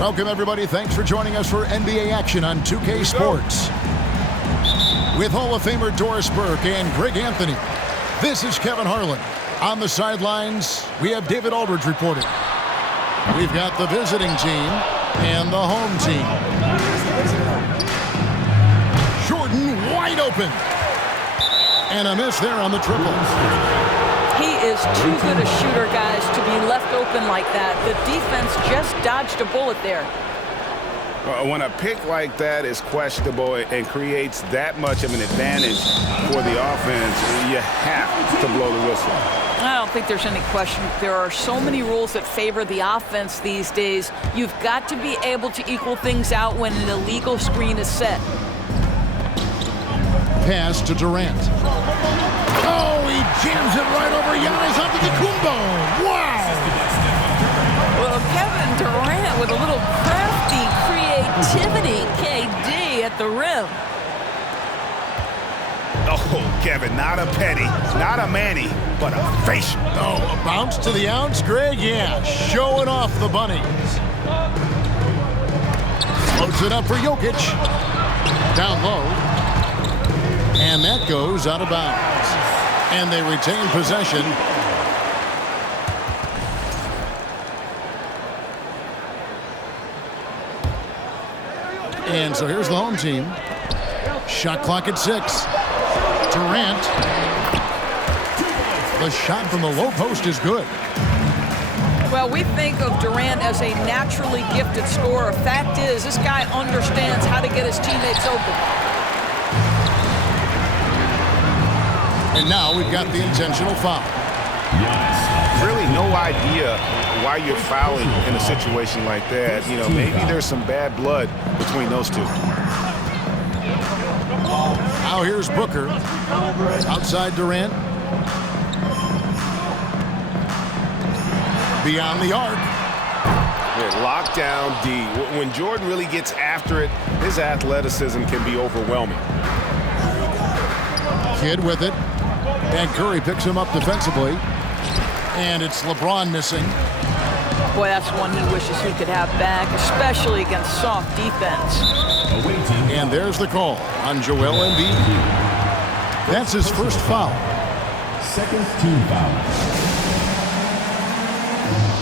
Welcome, everybody. Thanks for joining us for NBA action on 2K Sports. With Hall of Famer Doris Burke and Greg Anthony, this is Kevin Harlan. On the sidelines, we have David Aldridge reporting. We've got the visiting team and the home team. Jordan wide open. And a miss there on the triple. He is too good a shooter, guys, to be left open like that. The defense just dodged a bullet there. When a pick like that is questionable and creates that much of an advantage for the offense, you have to blow the whistle. I don't think there's any question. There are so many rules that favor the offense these days. You've got to be able to equal things out when an illegal screen is set. Pass to Durant. Oh, he jams it right over Giannis Antetokounmpo. Wow! Well, Kevin Durant with a little crafty creativity. KD at the rim. Oh, Kevin, not a petty, not a Manny, but a facial. Oh, a bounce to the ounce, Greg? Yeah, showing off the bunnies. Floats it up for Jokic. Down low. And that goes out of bounds. And they retain possession. And so here's the home team. Shot clock at 6. Durant. The shot from the low post is good. Well, we think of Durant as a naturally gifted scorer. Fact is, this guy understands how to get his teammates open. And now we've got the intentional foul. Really no idea why you're fouling in a situation like that. You know, maybe there's some bad blood between those two. Now here's Booker. Outside Durant. Beyond the arc. Yeah, locked down D. When Jordan really gets after it, his athleticism can be overwhelming. Kidd with it. And Curry picks him up defensively. And it's LeBron missing. Boy, that's one he wishes he could have back, especially against soft defense. And there's the call on Joel Embiid. That's his first foul. Second team foul.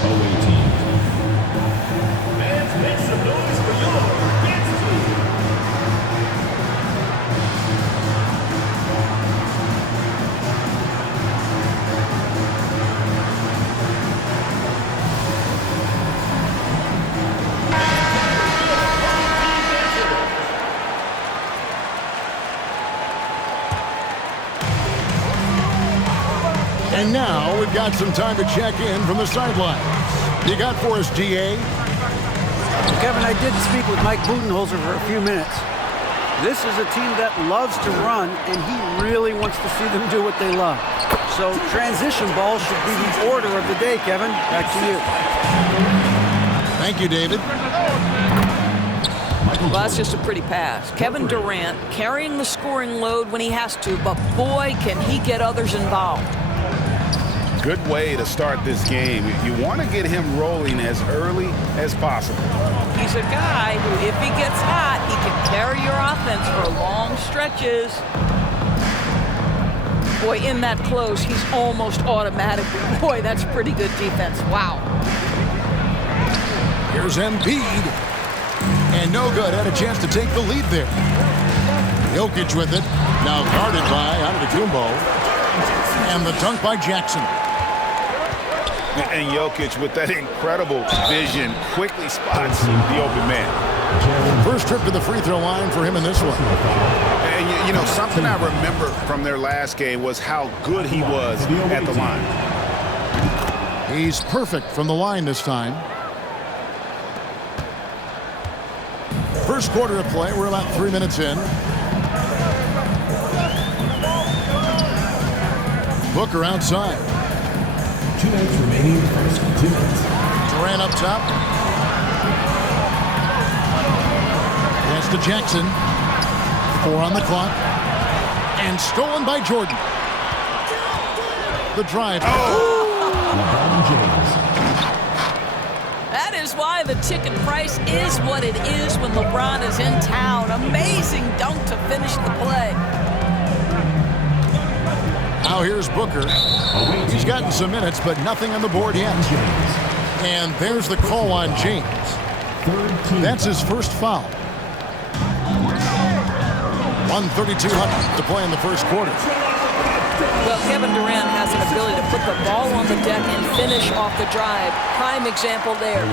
Away team. And make some noise for your dance team. And now we've got some time to check in from the sidelines. You got for us, DA? Kevin, I did speak with Mike Budenholzer for a few minutes. This is a team that loves to run, and he really wants to see them do what they love. So transition ball should be the order of the day, Kevin. Back to you. Thank you, David. Well, that's just a pretty pass. Kevin Durant carrying the scoring load when he has to, but boy, can he get others involved. Good way to start this game. You want to get him rolling as early as possible. He's a guy who, if he gets hot, he can carry your offense for long stretches. Boy, in that close, he's almost automatic. Boy, that's pretty good defense. Wow. Here's Embiid. And no good. Had a chance to take the lead there. Jokic with it. Now guarded by Antetokounmpo. And the dunk by Jackson. And Jokic, with that incredible vision, quickly spots the open man. First trip to the free throw line for him in this one. And, you know, something I remember from their last game was how good he was at the line. He's perfect from the line this time. First quarter of play. We're about 3 minutes in. Booker outside. 2 minutes remaining in the first. 2 minutes. Durant up top. Pass to Jackson. 4 on the clock. And stolen by Jordan. The drive. LeBron James. That is why the ticket price is what it is when LeBron is in town. Amazing dunk to finish the play. Now here's Booker. He's gotten some minutes, but nothing on the board yet. And there's the call on James. That's his first foul. 132 left to play in the first quarter. Well, Kevin Durant has an ability to put the ball on the deck and finish off the drive. Prime example there.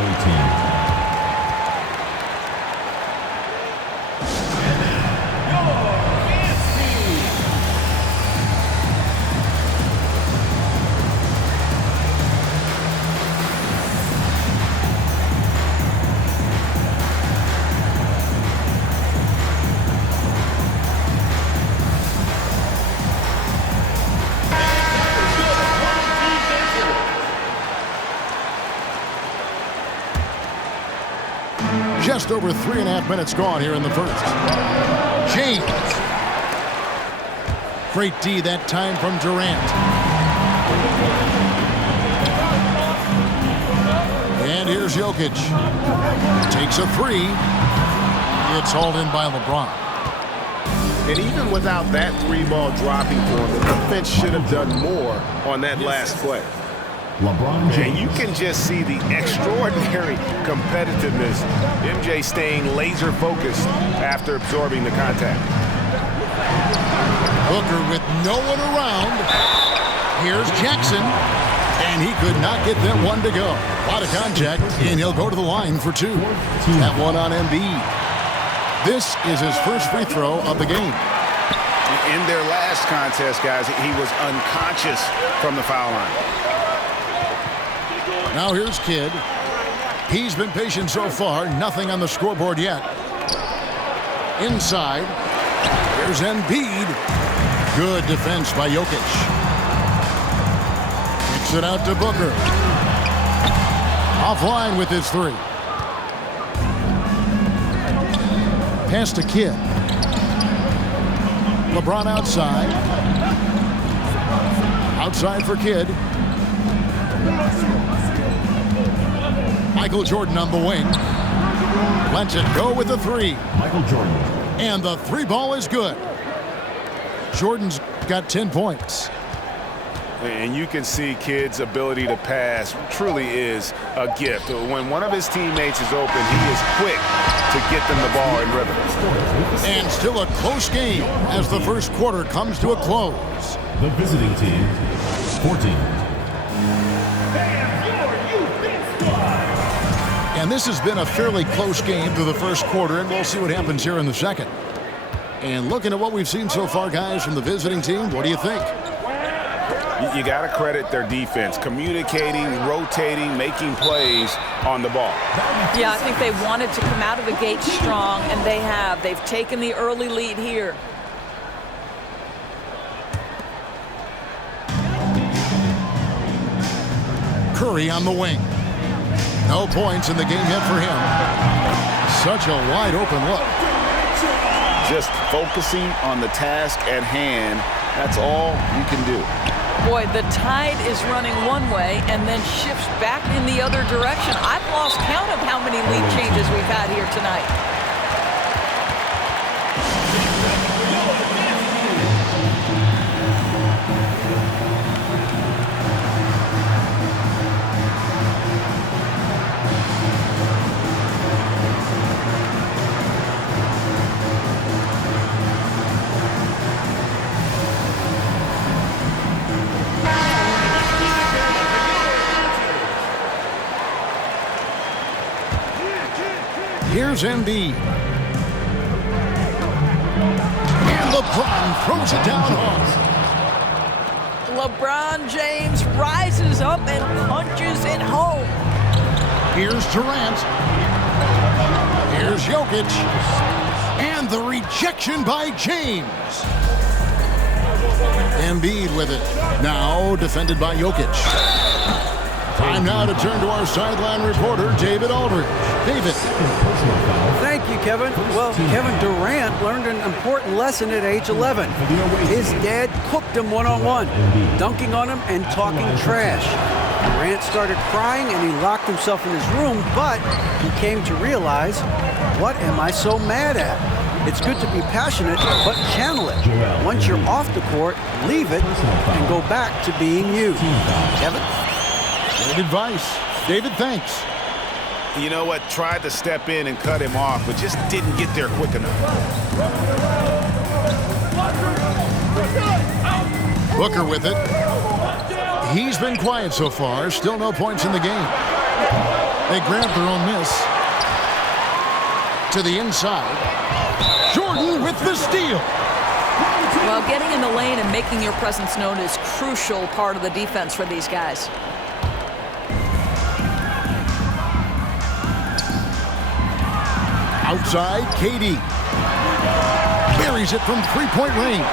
Just over 3.5 minutes gone here in the first. James. Great D that time from Durant. And here's Jokic. Takes a three. It's hauled in by LeBron. And even without that three-ball dropping for him, the defense should have done more on that last play. LeBron James. And you can just see the extraordinary competitiveness. MJ staying laser focused after absorbing the contact. Booker with no one around. Here's Jackson. And he could not get that one to go. A lot of contact, and he'll go to the line for two. That one on Embiid. This is his first free throw of the game. In their last contest, guys, he was unconscious from the foul line. Now here's Kidd. He's been patient so far. Nothing on the scoreboard yet. Inside. Here's Embiid. Good defense by Jokic. Kicks it out to Booker. Offline with his three. Pass to Kidd. LeBron outside. Outside for Kidd. Michael Jordan on the wing. Lets it go with the three. Michael Jordan. And the three ball is good. Jordan's got 10 points. And you can see Kidd's ability to pass truly is a gift. When one of his teammates is open, he is quick to get them the ball in rhythm. And still a close game as the first quarter comes to a close. The visiting team, 14. And this has been a fairly close game through the first quarter, and we'll see what happens here in the second. And looking at what we've seen so far, guys, from the visiting team, what do you think? You got to credit their defense, communicating, rotating, making plays on the ball. Yeah, I think they wanted to come out of the gate strong, and they have. They've taken the early lead here. Curry on the wing. No points in the game yet for him. Such a wide open look. Just focusing on the task at hand, that's all you can do. Boy, the tide is running one way and then shifts back in the other direction. I've lost count of how many lead changes we've had here tonight. Here's Embiid. And LeBron throws it down hard. LeBron James rises up and punches it home. Here's Durant. Here's Jokic. And the rejection by James. Embiid with it. Now defended by Jokic. Time now to turn to our sideline reporter, David Aldridge. David. Thank you, Kevin. Well, Kevin Durant learned an important lesson at age 11. His dad cooked him one-on-one, dunking on him and talking trash. Durant started crying and he locked himself in his room, but he came to realize, what am I so mad at? It's good to be passionate, but channel it. Once you're off the court, leave it and go back to being you. Kevin? Good advice. David, thanks. You know what? Tried to step in and cut him off, but just didn't get there quick enough. Booker with it. He's been quiet so far. Still no points in the game. They grab their own miss. To the inside. Jordan with the steal. Well, getting in the lane and making your presence known is crucial part of the defense for these guys. Outside, KD. Buries it from three-point range.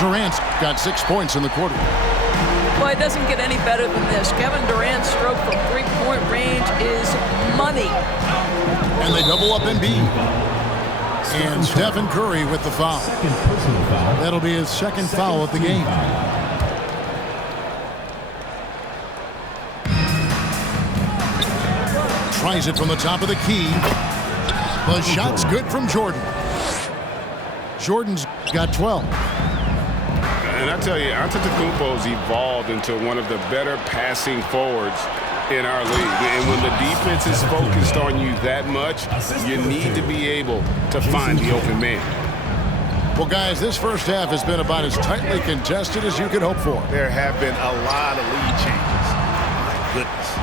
Durant's got 6 points in the quarter. Well, it doesn't get any better than this. Kevin Durant's stroke from three-point range is money. And they double up Embiid. And Stephen Curry with the foul. That'll be his second foul of the game. Tries it from the top of the key. The shot's good from Jordan. Jordan's got 12. And I tell you, Antetokounmpo's evolved into one of the better passing forwards in our league. And when the defense is focused on you that much, you need to be able to find the open man. Well, guys, this first half has been about as tightly contested as you could hope for. There have been a lot of lead changes. My goodness.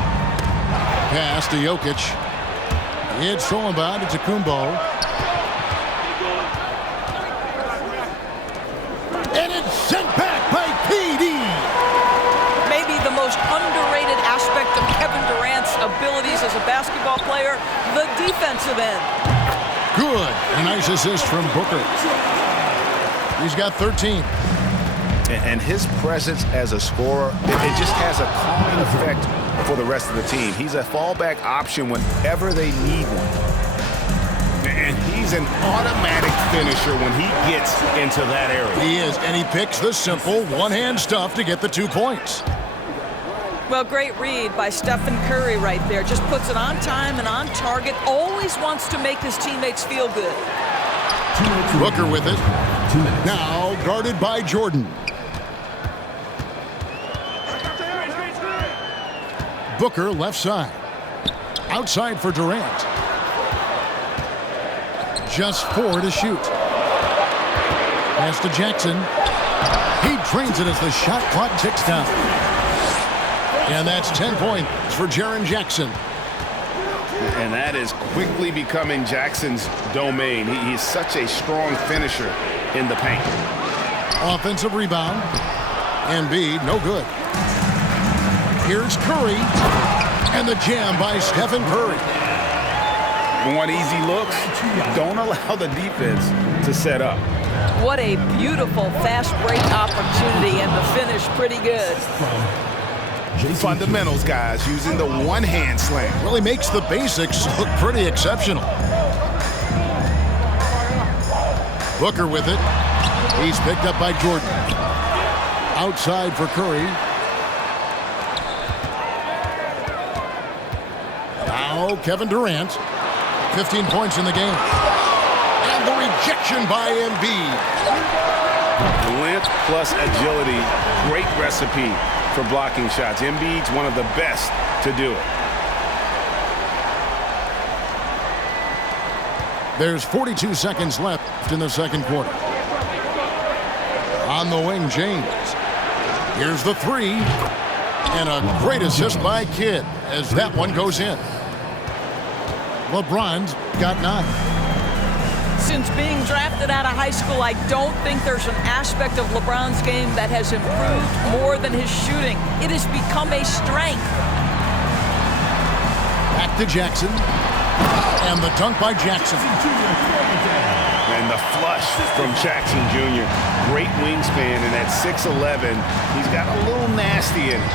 Pass to Jokic. It's thrown by to Tecumbo. And it's sent back by KD. Maybe the most underrated aspect of Kevin Durant's abilities as a basketball player, the defensive end. Good. A nice assist from Booker. He's got 13. And his presence as a scorer, it just has a calming effect for the rest of the team. He's a fallback option whenever they need one. And he's an automatic finisher when he gets into that area. He is, and he picks the simple one-hand stuff to get the 2 points. Well, great read by Stephen Curry right there. Just puts it on time and on target. Always wants to make his teammates feel good. Booker with it. Now guarded by Jordan. Booker left side. Outside for Durant. Just 4 to shoot. Pass to Jackson. He drains it as the shot clock ticks down. And that's 10 points for Jaren Jackson. And that is quickly becoming Jackson's domain. He's such a strong finisher in the paint. Offensive rebound. Embiid, no good. Here's Curry. And the jam by Stephen Curry. Want easy looks? Don't allow the defense to set up. What a beautiful fast break opportunity, and the finish pretty good. Fundamentals, guys, using the one-hand slam. Really makes the basics look pretty exceptional. Booker with it. He's picked up by Jordan. Outside for Curry. Now Kevin Durant. 15 points in the game. And the rejection by Embiid. Length plus agility, great recipe for blocking shots. Embiid's one of the best to do it. There's 42 seconds left in the second quarter. On the wing, James. Here's the 3. And a great assist by Kidd as that one goes in. LeBron's got 9. Since being drafted out of high school, I don't think there's an aspect of LeBron's game that has improved more than his shooting. It has become a strength. Back to Jackson. And the dunk by Jackson. And the flush from Jackson Jr. Great wingspan, and at 6'11", he's got a little nasty in it.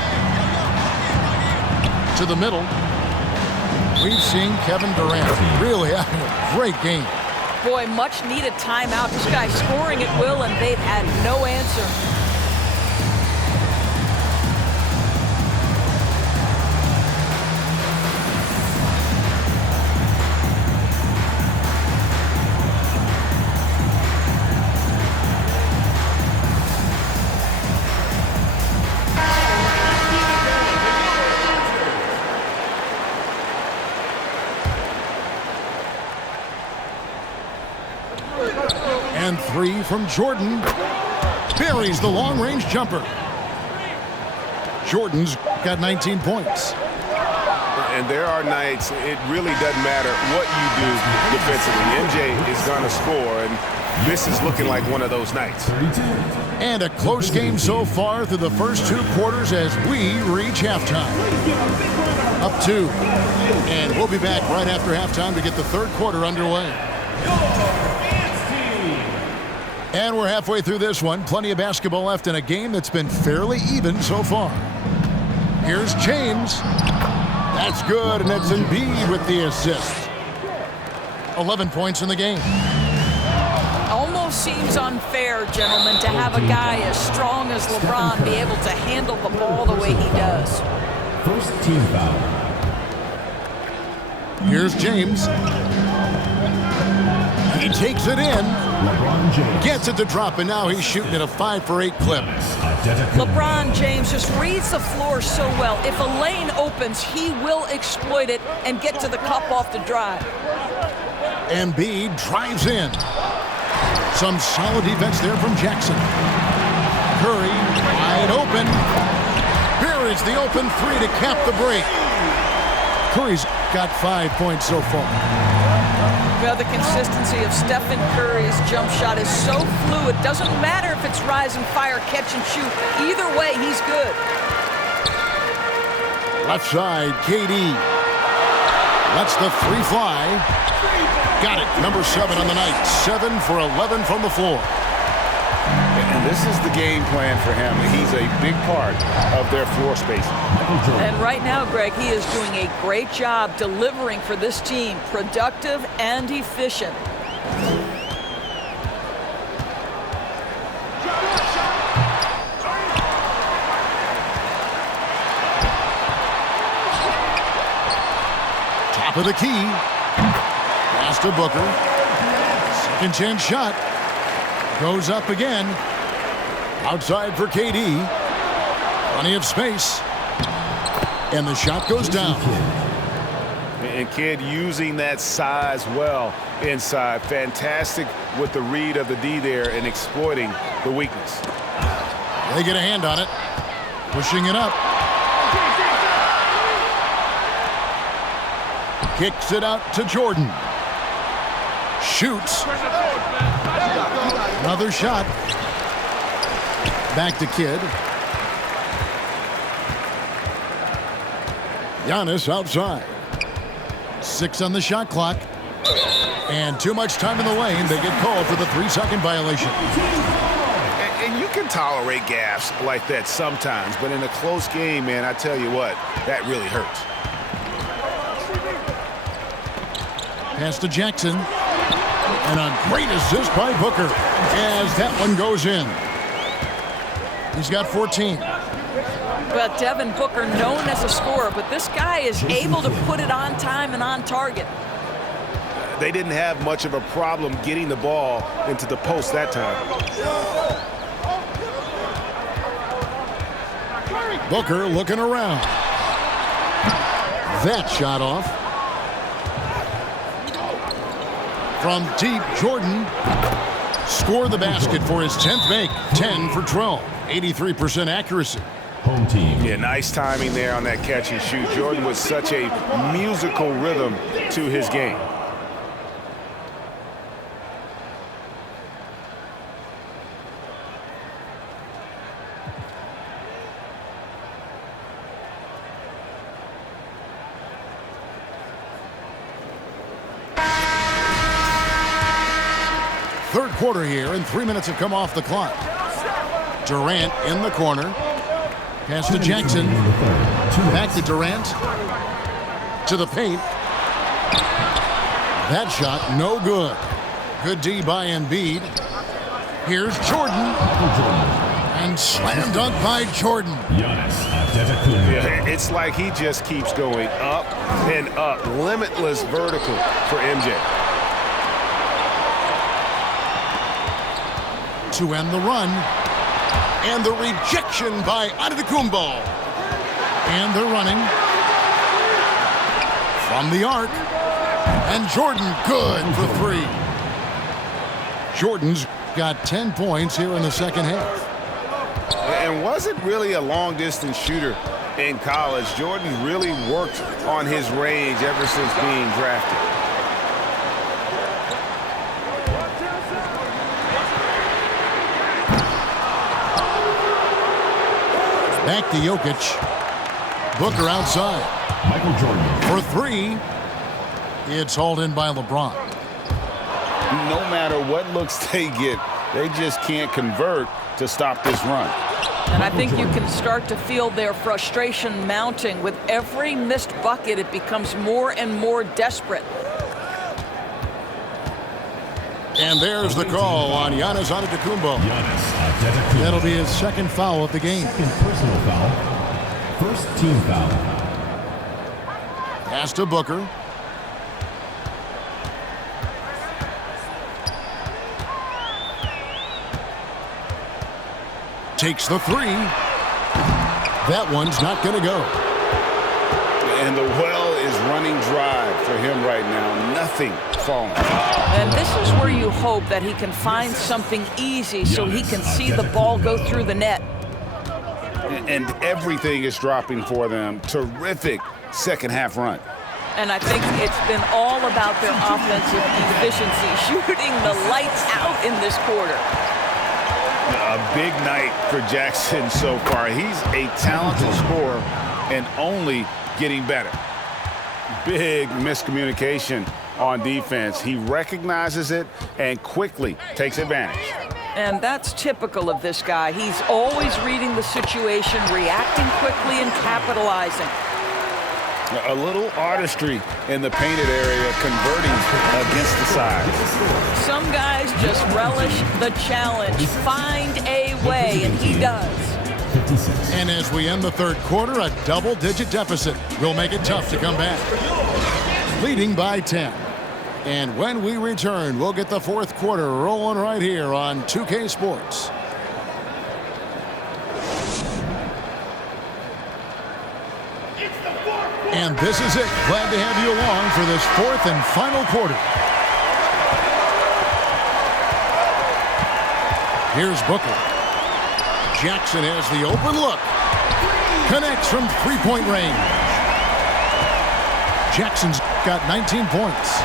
To the middle. We've seen Kevin Durant really having a great game. Boy, much needed timeout. This guy's scoring at will, and they've had no answer. And 3 from Jordan. Buries the long-range jumper. Jordan's got 19 points. And there are nights it really doesn't matter what you do defensively. MJ is going to score, and this is looking like one of those nights. And a close game so far through the first 2 quarters as we reach halftime. Up 2. And we'll be back right after halftime to get the third quarter underway. And we're halfway through this one. Plenty of basketball left in a game that's been fairly even so far. Here's James. That's good, and it's Embiid with the assist. 11 points in the game. Almost seems unfair, gentlemen, to have a guy as strong as LeBron be able to handle the ball the way he does. First team foul. Here's James. He takes it in. LeBron James. Gets it to drop, and now he's shooting at a 5 for 8 clip. LeBron James just reads the floor so well. If a lane opens, he will exploit it and get to the cup off the drive. Embiid drives in. Some solid defense there from Jackson. Curry wide open. Buries the open 3 to cap the break. Curry's got 5 points so far. Well, the consistency of Stephen Curry's jump shot is so fluid. Doesn't matter if it's rise and fire, catch and shoot. Either way, he's good. Left side, KD. Lets the 3 fly. Got it. Number 7 on the night. 7 for 11 from the floor. And this is the game plan for him. He's a big part of their floor spacing. And right now, Greg, he is doing a great job delivering for this team. Productive and efficient. Top of the key. Pass to Booker. Second chance shot. Goes up again. Outside for KD. Plenty of space. And the shot goes down. And Kidd using that size well inside. Fantastic with the read of the D there and exploiting the weakness. They get a hand on it. Pushing it up. Kicks it out to Jordan. Shoots. Another shot. Back to Kidd. Giannis outside. 6 on the shot clock. And too much time in the lane. They get called for the 3-second violation. And you can tolerate gaffes like that sometimes, but in a close game, man, I tell you what, that really hurts. Pass to Jackson. And a great assist by Booker as that one goes in. He's got 14. Well, Devin Booker, known as a scorer, but this guy is able to put it on time and on target. They didn't have much of a problem getting the ball into the post that time. Booker looking around. That shot off. From deep, Jordan scored the basket for his 10th make. 10 for 12. 83% accuracy. Home team. Yeah, nice timing there on that catch and shoot. Jordan was such a musical rhythm to his game. Third quarter here, and 3 minutes have come off the clock. Durant in the corner. Pass to Jackson. Back to Durant. To the paint. That shot, no good. Good D by Embiid. Here's Jordan. And slam dunk by Jordan. Yeah, it's like he just keeps going up and up. Limitless vertical for MJ. To end the run. And the rejection by Antetokounmpo. And they're running. From the arc. And Jordan good for 3. Jordan's got 10 points here in the second half. And wasn't really a long-distance shooter in college. Jordan really worked on his range ever since being drafted. Back to Jokic. Booker outside. Michael Jordan. For three. It's hauled in by LeBron. No matter what looks they get, they just can't convert to stop this run. And I think you can start to feel their frustration mounting. With every missed bucket, it becomes more and more desperate. And there's the call on Giannis Antetokounmpo. Giannis Antetokounmpo. That'll be his second foul of the game. Second personal foul. First team foul. Pass to Booker. Takes the three. That one's not going to go. And the well is running dry for him right now. Nothing falling. And this is where you hope that he can find something easy so he can see the ball go through the net. And everything is dropping for them. Terrific second half run. And I think it's been all about their offensive efficiency, shooting the lights out in this quarter. A big night for Jackson so far. He's a talented scorer and only getting better. Big miscommunication on defense. He recognizes it and quickly takes advantage. And that's typical of this guy. He's always reading the situation, reacting quickly and capitalizing. A little artistry in the painted area, converting against the side. Some guys just relish the challenge, find a way, and he does. 56. And as we end the third quarter, a double-digit deficit will make it tough to come back. Leading by 10. And when we return, we'll get the fourth quarter rolling right here on 2K Sports. And this is it. Glad to have you along for this fourth and final quarter. Here's Booker. Jackson has the open look. Connects from three-point range. Jackson's got 19 points.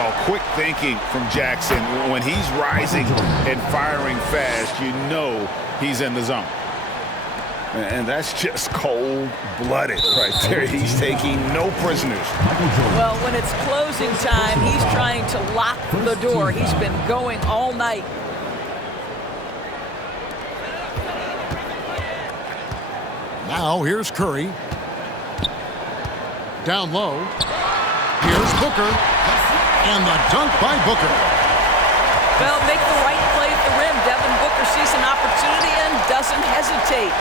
Oh, quick thinking from Jackson. When he's rising and firing fast, you know he's in the zone. And that's just cold-blooded right there. He's taking no prisoners. Well, when it's closing time, he's trying to lock the door. He's been going all night. Now here's Curry. Down low. Here's Booker. And the dunk by Booker. Well, make the right play at the rim. Devin Booker sees an opportunity and doesn't hesitate.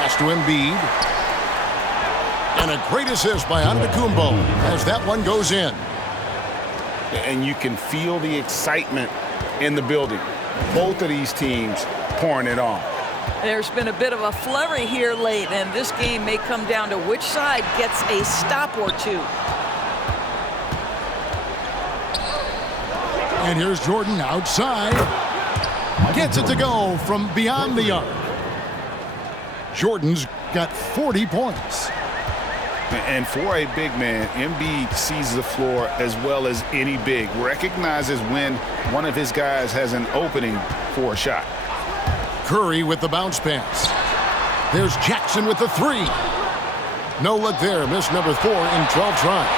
Pass to Embiid. And a great assist by Antetokounmpo as that one goes in. And you can feel the excitement in the building. Both of these teams pouring it on. There's been a bit of a flurry here late, and this game may come down to which side gets a stop or two. And here's Jordan outside. Gets it to go from beyond the arc. Jordan's got 40 points. And for a big man, Embiid sees the floor as well as any big. Recognizes when one of his guys has an opening for a shot. Curry with the bounce pass. There's Jackson with the three. No look there. Miss number 4 in 12 tries.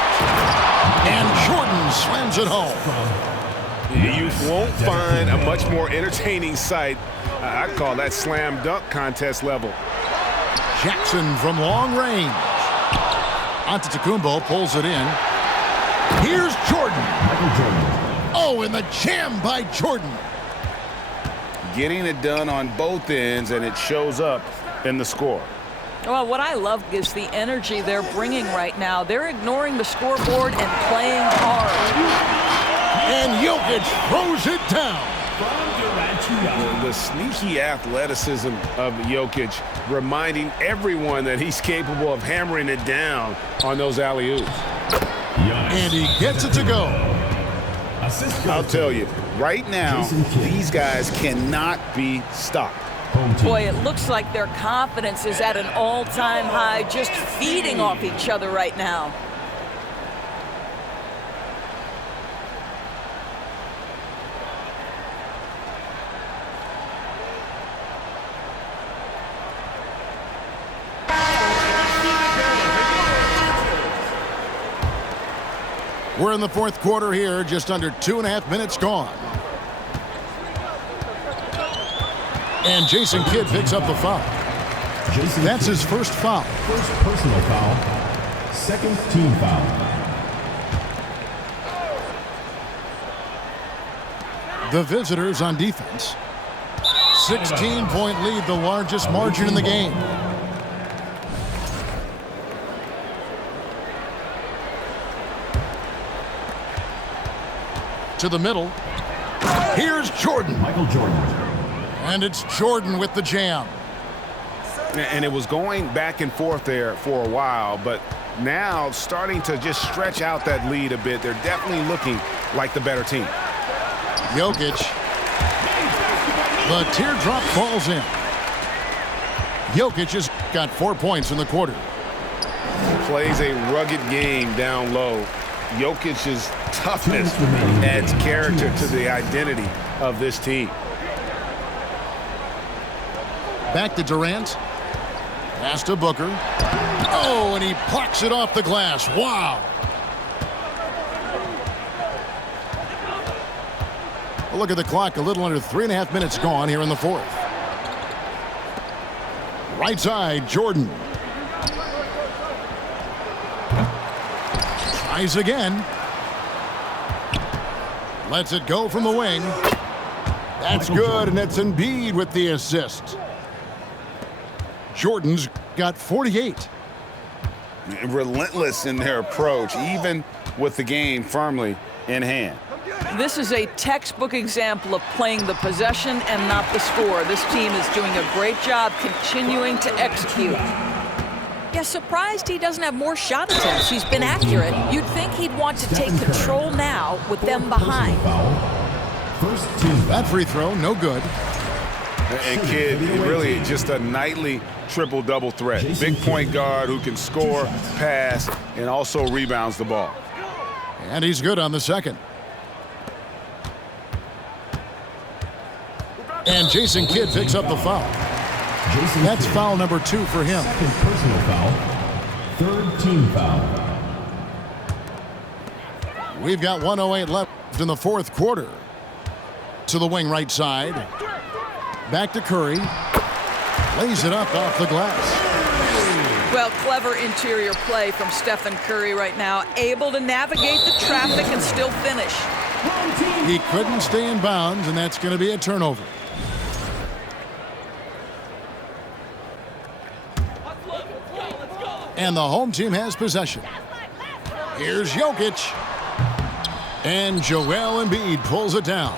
And Jordan slams it home. You won't find a much more entertaining sight. I call that slam dunk contest level. Jackson from long range. Antetokounmpo pulls it in. Here's Jordan. Oh, and the jam by Jordan. Getting it done on both ends, and it shows up in the score. Well, what I love is the energy they're bringing right now. They're ignoring the scoreboard and playing hard. And Jokic throws it down. The sneaky athleticism of Jokic, reminding everyone that he's capable of hammering it down on those alley-oops. And he gets it to go. I'll tell you, right now, these guys cannot be stopped. Boy, it looks like their confidence is at an all-time high, just feeding off each other right now. We're in the fourth quarter here, just under 2.5 minutes gone. And Jason Kidd picks up the foul. That's his first foul. First personal foul. Second team foul. The visitors on defense. 16-point lead, the largest margin in the game. To the middle. Here's Jordan. Michael Jordan. And it's Jordan with the jam. And it was going back and forth there for a while, but now starting to just stretch out that lead a bit. They're definitely looking like the better team. Jokic. The teardrop falls in. Jokic has got 4 points in the quarter. Plays a rugged game down low. Jokic's toughness adds character to the identity of this team. Back to Durant. Pass to Booker. Oh, and he plucks it off the glass. Wow. A look at the clock. A little under 3.5 minutes gone here in the fourth. Right side, Jordan. Tries again. Lets it go from the wing. That's good, and it's Embiid with the assist. Jordan's got 48. Relentless in their approach, even with the game firmly in hand. This is a textbook example of playing the possession and not the score. This team is doing a great job continuing to execute. Yeah, surprised he doesn't have more shot attempts. He's been accurate. You'd think he'd want to take control now with them behind. First team. That free throw, no good. And Kidd, really just a nightly triple-double threat. Big point guard who can score, pass, and also rebounds the ball. And he's good on the second. And Jason Kidd picks up the foul. That's foul number 2 for him. Second personal foul. Third team foul. We've got 1:08 left in the fourth quarter. To the wing right side. Back to Curry. Lays it up off the glass. Well, clever interior play from Stephen Curry right now. Able to navigate the traffic and still finish. He couldn't stay in bounds, and that's going to be a turnover. And the home team has possession. Here's Jokic. And Joel Embiid pulls it down.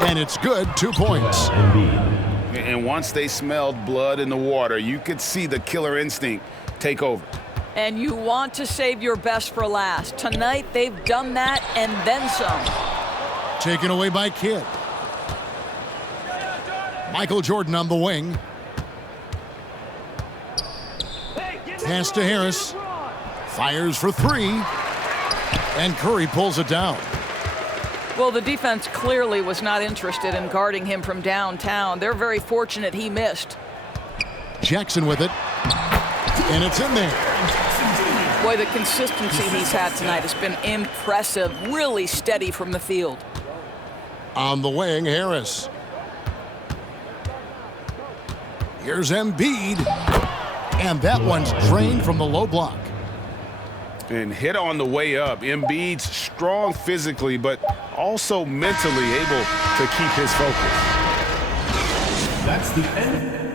And it's good, 2 points. And once they smelled blood in the water, you could see the killer instinct take over. And you want to save your best for last. Tonight, they've done that and then some. Taken away by Kidd. Michael Jordan on the wing. Pass to Harris. Fires for 3. And Curry pulls it down. Well, the defense clearly was not interested in guarding him from downtown. They're very fortunate he missed. Jackson with it. And it's in there. Boy, the consistency he's had tonight has been impressive. Really steady from the field. On the wing, Harris. Here's Embiid. And that one's drained from the low block. And hit on the way up. Embiid's strong physically, but also mentally able to keep his focus. That's the end.